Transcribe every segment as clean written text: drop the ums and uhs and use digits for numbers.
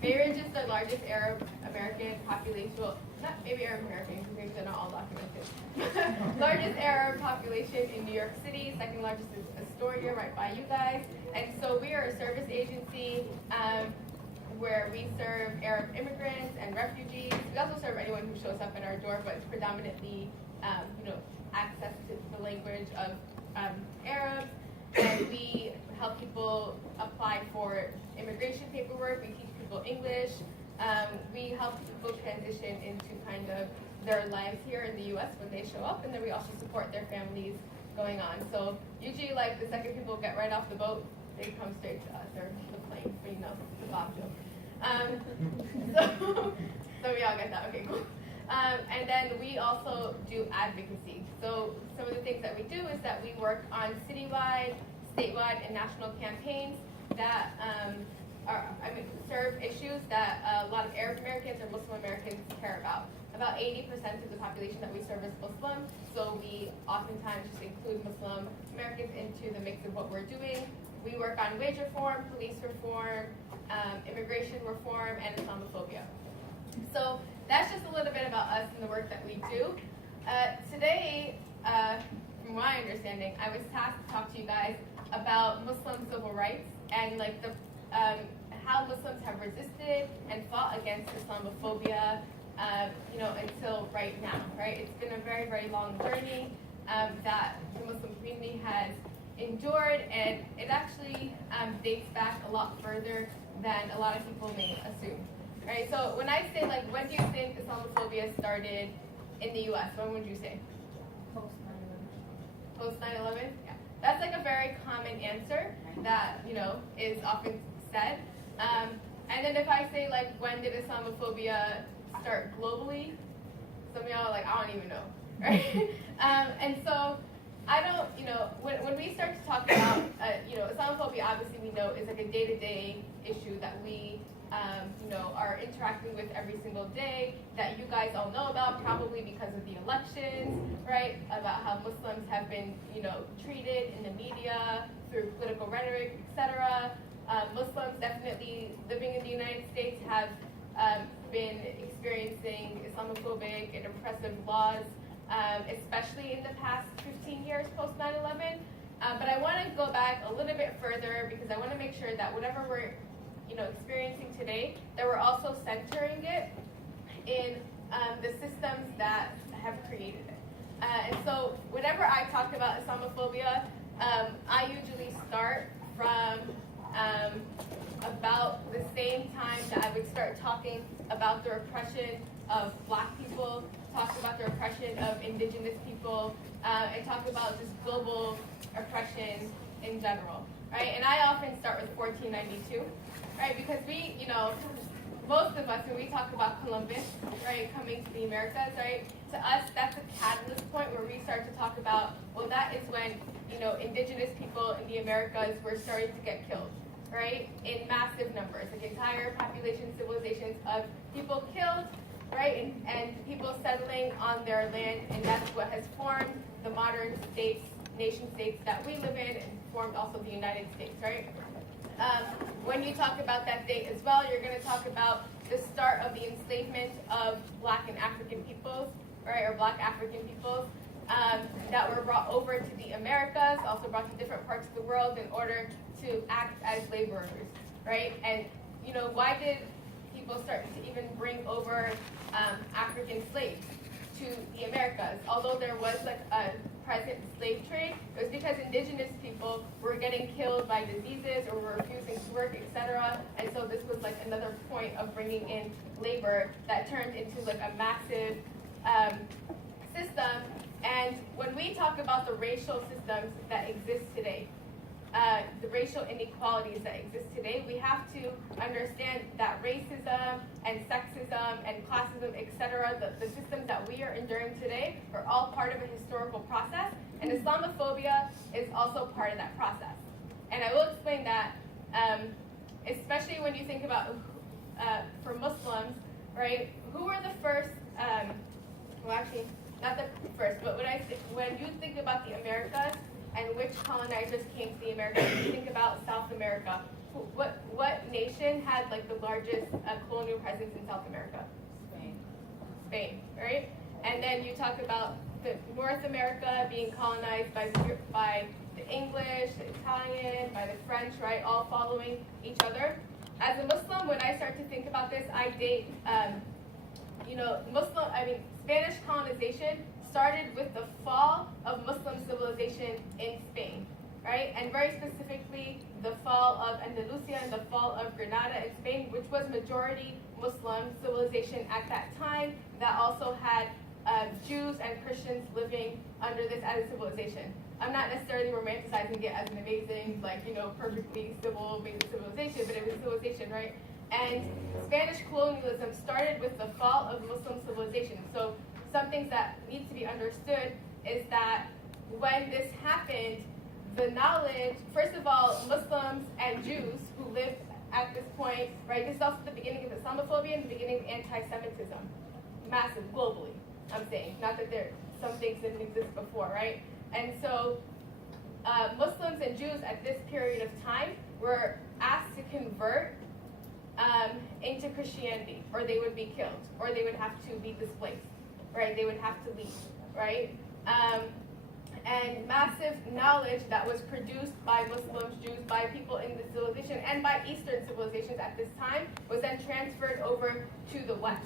Bay Ridge is the largest Arab American population, well, not maybe Arab American, because they're not all documented. Largest Arab population in New York City, second largest is Astoria, right by you guys. And so we are a service agency where we serve Arab immigrants and refugees. We also serve anyone who shows up at our door, but it's predominantly, access to the language of Arabs. And we help people apply for immigration paperwork. We teach people English. We help people transition into kind of their lives here in the U.S. when they show up, and then we also support their families going on. So usually, like, the second people get right off the boat, they come straight to us, or the plane, but you know, the Bob joke. So we all get that. Okay, cool. And then we also do advocacy. So some of the things that we do is that we work on citywide, statewide, and national campaigns that serve issues that a lot of Arab Americans or Muslim Americans care about. About 80% of the population that we serve is Muslim, so we oftentimes just include Muslim Americans into the mix of what we're doing. We work on wage reform, police reform, immigration reform, and Islamophobia. So that's just a little bit about us and the work that we do. Today, from my understanding, I was tasked to talk to you guys about Muslim civil rights and like the how Muslims have resisted and fought against Islamophobia, until right now, right? It's been a very, very long journey that the Muslim community has endured, and it actually dates back a lot further than a lot of people may assume, right? So when I say, like, when do you think Islamophobia started in the U.S., when would you say? Post 9/11. Post 9/11? Yeah. That's like a very common answer that, is often said. And then if I say, like, when did Islamophobia start globally? Some of y'all are like, I don't even know, right? And so I don't, when we start to talk about, Islamophobia, obviously we know is like a day-to-day issue that we, are interacting with every single day, that you guys all know about, probably because of the elections, right? About how Muslims have been, treated in the media, through political rhetoric, etc. Muslims definitely living in the United States have been experiencing Islamophobic and oppressive laws, especially in the past 15 years post 9/11. But I want to go back a little bit further because I want to make sure that whatever we're experiencing today, that we're also centering it in the systems that have created it. And so whenever I talk about Islamophobia, I usually start from about the same time that I would start talking about the oppression of Black people, talk about the oppression of indigenous people, and talk about just global oppression in general, right? And I often start with 1492, right? Because we, most of us, when we talk about Columbus, right, coming to the Americas, right, to us, that's a catalyst point where we start to talk about, well, that is when, indigenous people in the Americas were starting to get killed, right, in massive numbers, like entire population civilizations of people killed, right, and people settling on their land, and that's what has formed the modern states, nation states that we live in, and formed also the United States, right? When you talk about that date as well, you're going to talk about the start of the enslavement of Black and African peoples, right, or Black African peoples, that were brought over to the Americas, also brought to different parts of the world in order to act as laborers, right? And, why did people start to even bring over African slaves to the Americas? Although there was like a present slave trade, it was because indigenous people were getting killed by diseases or were refusing to work, etc. And so this was like another point of bringing in labor that turned into like a massive system. And when we talk about the racial systems that exist today, the racial inequalities that exist today, we have to understand that racism and sexism and classism, etc., the systems that we are enduring today are all part of a historical process, and Islamophobia is also part of that process. And I will explain that, especially when you think about, for Muslims, right, who were the first, well actually, not the first, but when you think about the Americas, and which colonizers came to the Americas, when you think about South America, what nation had like the largest colonial presence in South America? Spain, right? And then you talk about the North America being colonized by the English, the Italian, by the French, right? All following each other. As a Muslim, when I start to think about this, I date, Spanish colonization started with the fall of Muslim civilization in Spain, right? And very specifically, the fall of Andalusia and the fall of Granada in Spain, which was majority Muslim civilization at that time, that also had Jews and Christians living under this as a civilization. I'm not necessarily romanticizing it as an amazing, perfectly civil, basic civilization, but it was a civilization, right? And Spanish colonialism started with the fall of Muslim civilization. So some things that need to be understood is that when this happened, the knowledge, first of all, Muslims and Jews who lived at this point, right, this is also the beginning of Islamophobia and the beginning of anti-Semitism. Massive, globally, I'm saying. Not that some things didn't exist before, right? And so Muslims and Jews at this period of time were asked to convert into Christianity, or they would be killed, or they would have to be displaced, right? They would have to leave, right? And massive knowledge that was produced by Muslims, Jews, by people in the civilization, and by Eastern civilizations at this time was then transferred over to the West,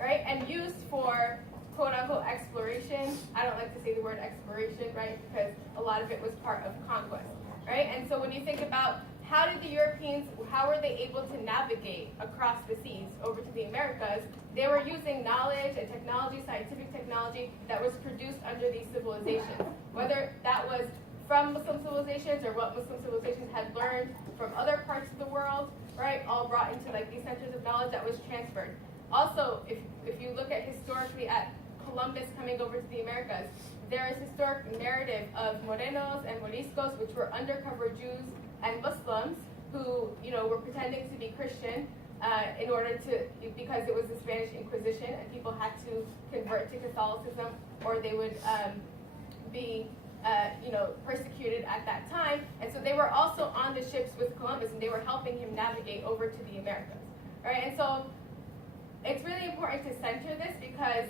right? And used for quote-unquote exploration. I don't like to say the word exploration, right? Because a lot of it was part of conquest, right? And so when you think about how did the Europeans, how were they able to navigate across the seas over to the Americas? They were using knowledge and technology, scientific technology that was produced under these civilizations. Whether that was from Muslim civilizations or what Muslim civilizations had learned from other parts of the world, right? All brought into like these centers of knowledge that was transferred. Also, if you look at historically at Columbus coming over to the Americas, there is historic narrative of Morenos and Moriscos, which were undercover Jews and Muslims who, were pretending to be Christian in order to, because it was the Spanish Inquisition and people had to convert to Catholicism or they would be, persecuted at that time. And so they were also on the ships with Columbus and they were helping him navigate over to the Americas, right? And so it's really important to center this because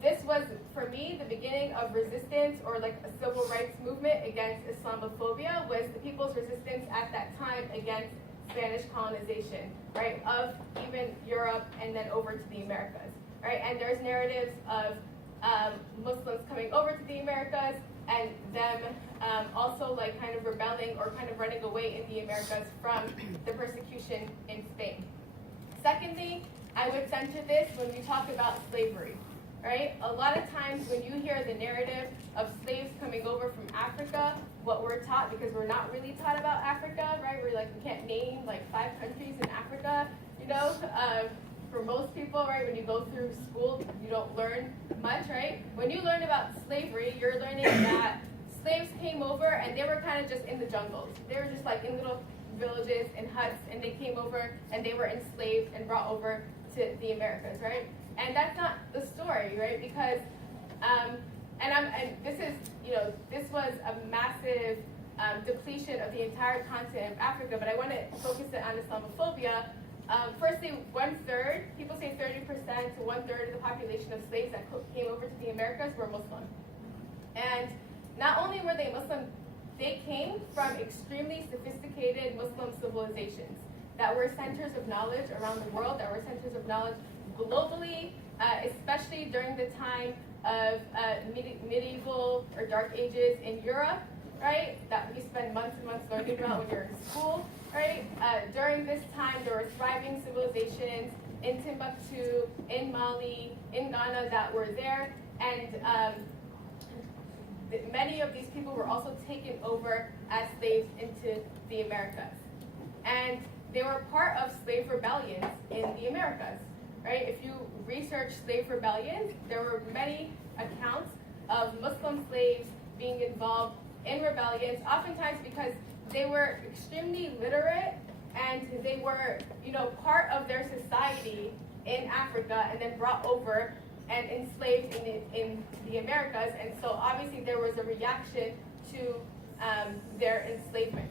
this was, for me, the beginning of resistance or like a civil rights movement against Islamophobia was the people's resistance at that time against Spanish colonization, right, of even Europe and then over to the Americas, right? And there's narratives of Muslims coming over to the Americas and them also like kind of rebelling or kind of running away in the Americas from the persecution in Spain. Secondly, I would center this when we talk about slavery. Right? A lot of times when you hear the narrative of slaves coming over from Africa, what we're taught, because we're not really taught about Africa, right? We're like, we can't name like 5 countries in Africa, for most people, right? When you go through school, you don't learn much, right? When you learn about slavery, you're learning that slaves came over and they were kind of just in the jungles. They were just like in little villages and huts, and they came over and they were enslaved and brought over to the Americas, right? And that's not the story, right? Because, this was a massive depletion of the entire continent of Africa, but I want to focus it on Islamophobia. Firstly, 1/3, people say 30% to 1/3 of the population of slaves that came over to the Americas were Muslim. And not only were they Muslim, they came from extremely sophisticated Muslim civilizations that were centers of knowledge around the world, that were centers of knowledge globally, especially during the time of medieval or dark ages in Europe, right? That we spend months and months learning about when you're in school, right? During this time, there were thriving civilizations in Timbuktu, in Mali, in Ghana that were there, and many of these people were also taken over as slaves into the Americas. And they were part of slave rebellions in the Americas. Right? If you research slave rebellions, there were many accounts of Muslim slaves being involved in rebellions, oftentimes because they were extremely literate and they were, part of their society in Africa and then brought over and enslaved in the Americas. And so obviously there was a reaction to their enslavement.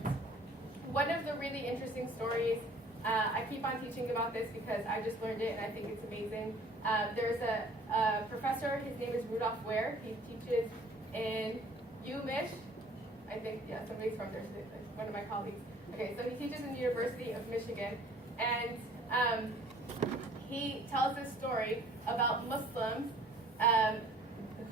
one of the really interesting stories, I keep on teaching about this because I just learned it and I think it's amazing. There's a professor, his name is Rudolph Ware. He teaches in UMich. I think, yeah, somebody's from there, one of my colleagues. Okay, so he teaches in the University of Michigan, and he tells this story about Muslims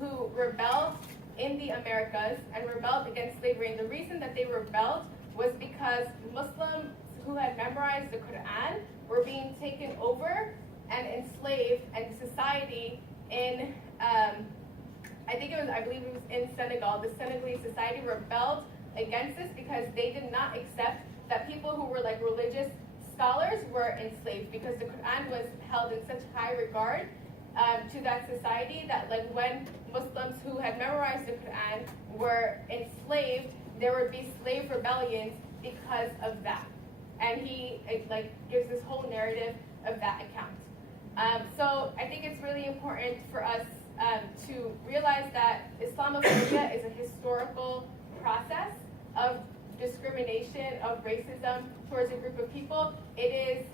who rebelled in the Americas and rebelled against slavery. And the reason that they rebelled was because Muslims who had memorized the Quran were being taken over and enslaved, and society in, I believe it was in Senegal, the Senegalese society rebelled against this because they did not accept that people who were like religious scholars were enslaved, because the Quran was held in such high regard to that society that like when Muslims who had memorized the Quran were enslaved, there would be slave rebellions because of that. And he gives this whole narrative of that account. So I think it's really important for us to realize that Islamophobia is a historical process of discrimination, of racism towards a group of people. It is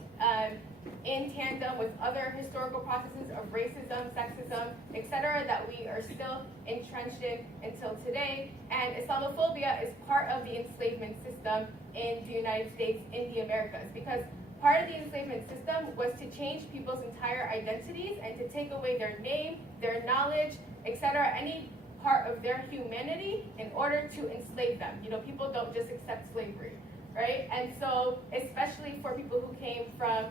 in tandem with other historical processes of racism, sexism, etc., that we are still entrenched in until today. And Islamophobia is part of the enslavement system in the United States, in the Americas, because part of the enslavement system was to change people's entire identities and to take away their name, their knowledge, etc., any part of their humanity in order to enslave them. You know, people don't just accept slavery, right? And so, especially for people who came from,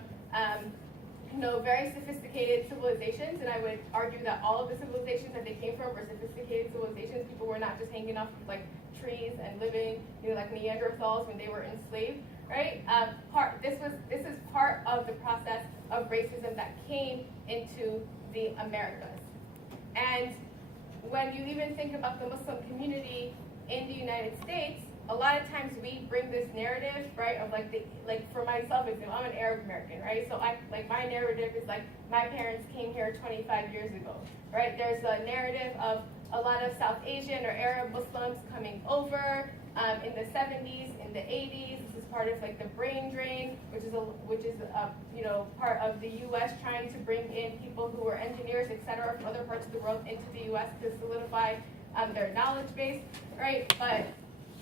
very sophisticated civilizations, and I would argue that all of the civilizations that they came from were sophisticated civilizations. People were not just hanging off like trees and living, like Neanderthals when they were enslaved, right? This is part of the process of racism that came into the Americas. And when you even think about the Muslim community in the United States, a lot of times we bring this narrative, right, of like for myself, I'm an Arab American, right? So my narrative is like my parents came here 25 years ago, right? There's a narrative of a lot of South Asian or Arab Muslims coming over in the 70s, in the 80s. This is part of like the brain drain, which is part of the U.S. trying to bring in people who are engineers, etc., from other parts of the world into the U.S. to solidify their knowledge base, right? But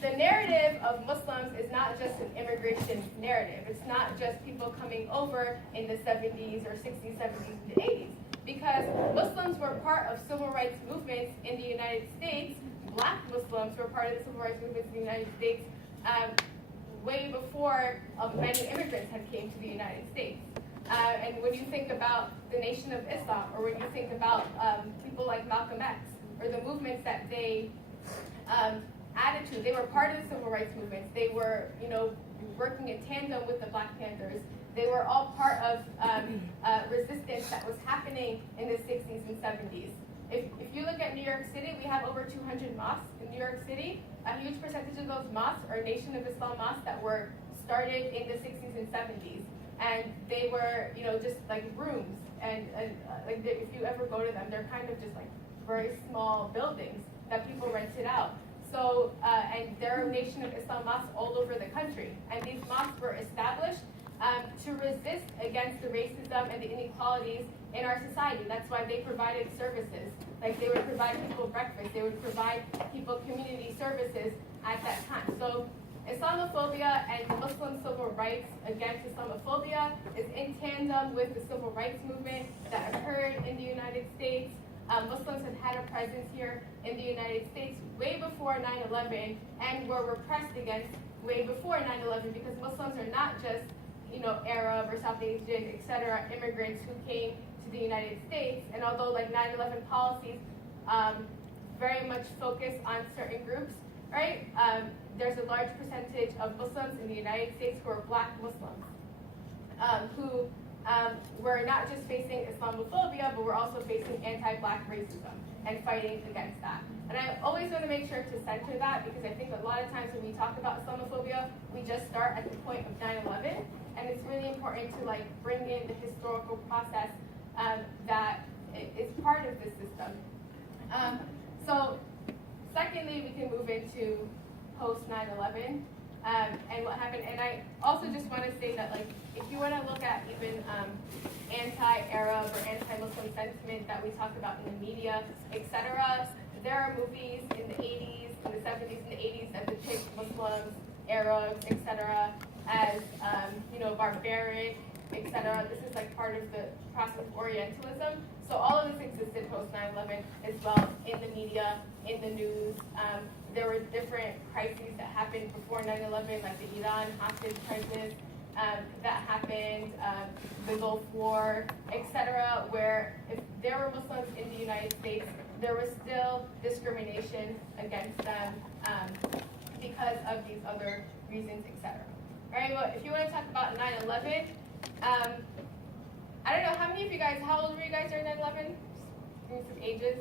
the narrative of Muslims is not just an immigration narrative. It's not just people coming over in the 70s or 60s, 70s, and the 80s. Because Muslims were part of civil rights movements in the United States. Black Muslims were part of the civil rights movements in the United States way before many immigrants had came to the United States. And when you think about the Nation of Islam, or when you think about people like Malcolm X, or the movements that they added to, they were part of the civil rights movements. They were, working in tandem with the Black Panthers. They were all part of resistance that was happening in the 60s and 70s. If you look at New York City, we have over 200 mosques in New York City. A huge percentage of those mosques are Nation of Islam mosques that were started in the 60s and 70s. And they were, just like rooms. And if you ever go to them, they're kind of just like very small buildings that people rented out. So, and there are Nation of Islam mosques all over the country. And these mosques were established to resist against the racism and the inequalities in our society. That's why they provided services. Like they would provide people breakfast, they would provide people community services at that time. So Islamophobia and Muslim civil rights against Islamophobia is in tandem with the civil rights movement that occurred in the United States. Muslims had a presence here in the United States way before 9/11 and were repressed against way before 9/11, because Muslims are not just Arab or South Asian, etc., immigrants who came to the United States. And although 9/11 policies very much focus on certain groups, right? There's a large percentage of Muslims in the United States who are Black Muslims, who were not just facing Islamophobia, but we're also facing anti-Black racism and fighting against that. And I always want to make sure to center that, because I think a lot of times when we talk about Islamophobia, we just start at the point of 9/11, and it's really important to bring in the historical process that is part of this system. So secondly, we can move into post 9/11. and what happened. And I also just want to say that, like, if you want to look at even anti-Arab or anti-Muslim sentiment that we talk about in the media, etc., there are movies in the 80s, in the 70s, and the 80s that depict Muslims, Arabs, etc., as barbaric, etc. This is like part of the process of Orientalism. So all of this existed post 9/11 as well in the media, in the news. There were different crises that happened before 9/11, like the Iran hostage crisis that happened, the Gulf War, etc., where if there were Muslims in the United States, there was still discrimination against them because of these other reasons, etc. All right, well, if you want to talk about 9/11, I don't know, how many of you guys, how old were you guys during 9/11? Give me some ages.